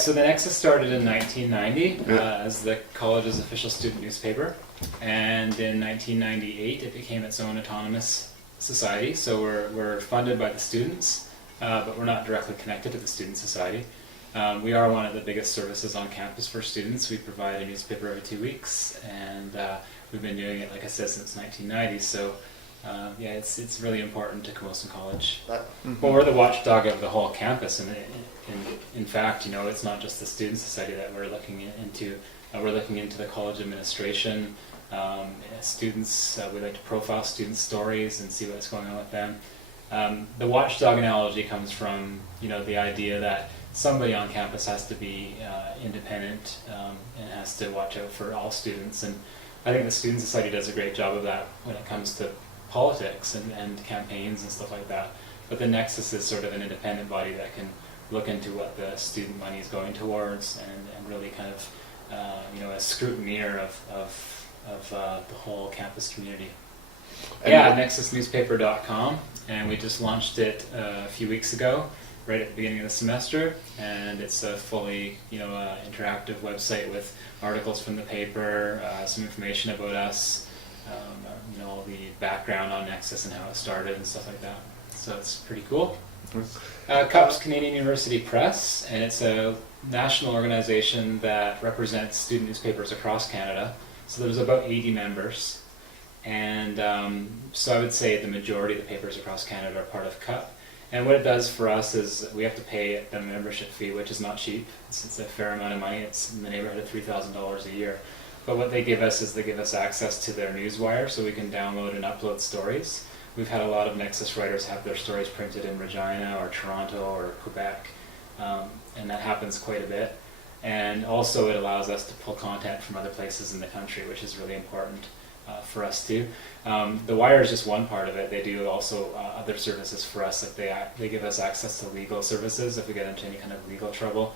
so the Nexus started in 1990 as the college's official student newspaper, and in 1998 it became its own autonomous society. So we're funded by the students, but we're not directly connected to the student society. We are one of the biggest services on campus for students. We provide a newspaper every 2 weeks, and we've been doing it, like I said, since 1990. So yeah, it's really important to Camosun College. Well, we're the watchdog of the whole campus, and in fact, you know, it's not just the student society that we're looking into. We're looking into the college administration, students. We like to profile students' stories and see what's going on with them. The watchdog analogy comes from, you know, the idea that somebody on campus has to be independent and has to watch out for all students. And I think the student society does a great job of that when it comes to politics and campaigns and stuff like that. But the Nexus is sort of an independent body that can look into what the student money is going towards and really kind of, you know, a scrutineer of the whole campus community. Yeah, nexusnewspaper.com, and we just launched it a few weeks ago, right at the beginning of the semester, and it's a fully, you know, interactive website with articles from the paper, some information about us, you know, all the background on Nexus and how it started and stuff like that. So it's pretty cool. CUP's Canadian University Press, and it's a national organization that represents student newspapers across Canada. So there's about 80 members, and so I would say the majority of the papers across Canada are part of CUP. And what it does for us is we have to pay the membership fee, which is not cheap. It's a fair amount of money. It's in the neighborhood of $3,000 a year. But what they give us is they give us access to their newswire, so we can download and upload stories. We've had a lot of Nexus writers have their stories printed in Regina or Toronto or Quebec, and that happens quite a bit. And also it allows us to pull content from other places in the country, which is really important for us too. The wire is just one part of it. They do also other services for us. If they give us access to legal services if we get into any kind of legal trouble.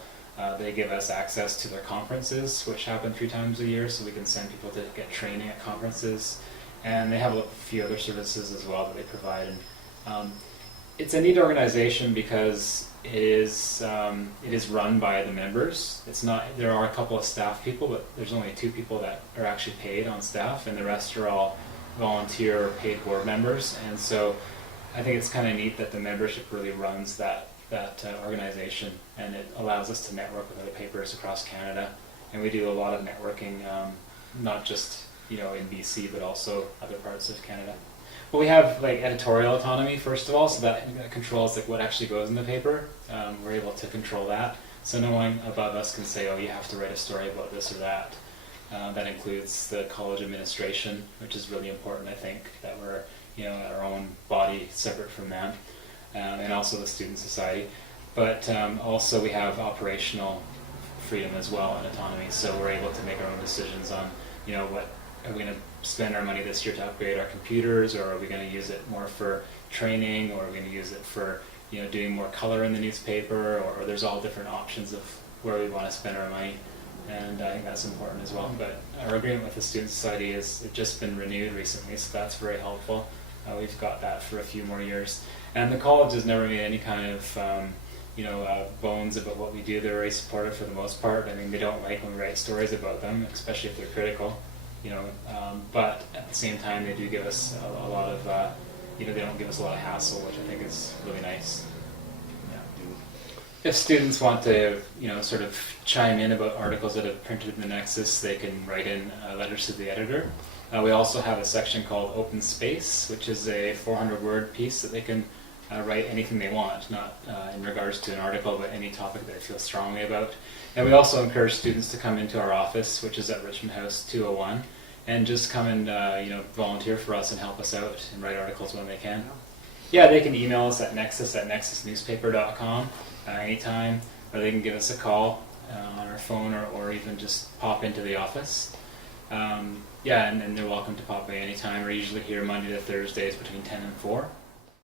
They give us access to their conferences, which happen 3 times a year, so we can send people to get training at conferences. And they have a few other services as well that they provide. And it's a neat organization because it is run by the members. It's not. There are a couple of staff people, but there's only 2 people that are actually paid on staff, and the rest are all volunteer or paid board members. And so I think it's kind of neat that the membership really runs that organization, and it allows us to network with other papers across Canada. And we do a lot of networking, not just, you know, in BC, but also other parts of Canada. Well, we have like editorial autonomy, first of all, so that controls like what actually goes in the paper. We're able to control that, so no one above us can say, oh, you have to write a story about this or that. That includes the college administration, which is really important, I think, that we're, you know, our own body separate from them, and also the student society. But also we have operational freedom as well and autonomy, so we're able to make our own decisions on, you know, what are we going to spend our money this year to upgrade our computers, or are we going to use it more for training, or are we going to use it for, you know, doing more color in the newspaper, or there's all different options of where we want to spend our money, and I think that's important as well. But our agreement with the Student Society has just been renewed recently, so that's very helpful. We've got that for a few more years, and the college has never made any kind of you know, bones about what we do. They're very supportive for the most part. I mean, they don't like when we write stories about them, especially if they're critical. You know, but at the same time, they do give us a lot of, you know, they don't give us a lot of hassle, which I think is really nice. Yeah. If students want to, you know, sort of chime in about articles that have printed in the Nexus, they can write in letters to the editor. We also have a section called Open Space, which is a 400-word piece that they can write anything they want, not in regards to an article, but any topic that they feel strongly about. And we also encourage students to come into our office, which is at Richmond House 201, and just come and you know, volunteer for us and help us out and write articles when they can. Yeah, they can email us at nexus@nexusnewspaper.com anytime, or they can give us a call on our phone, or even just pop into the office. Yeah, and they're welcome to pop by anytime. We're usually here Monday to Thursdays between 10 and 4.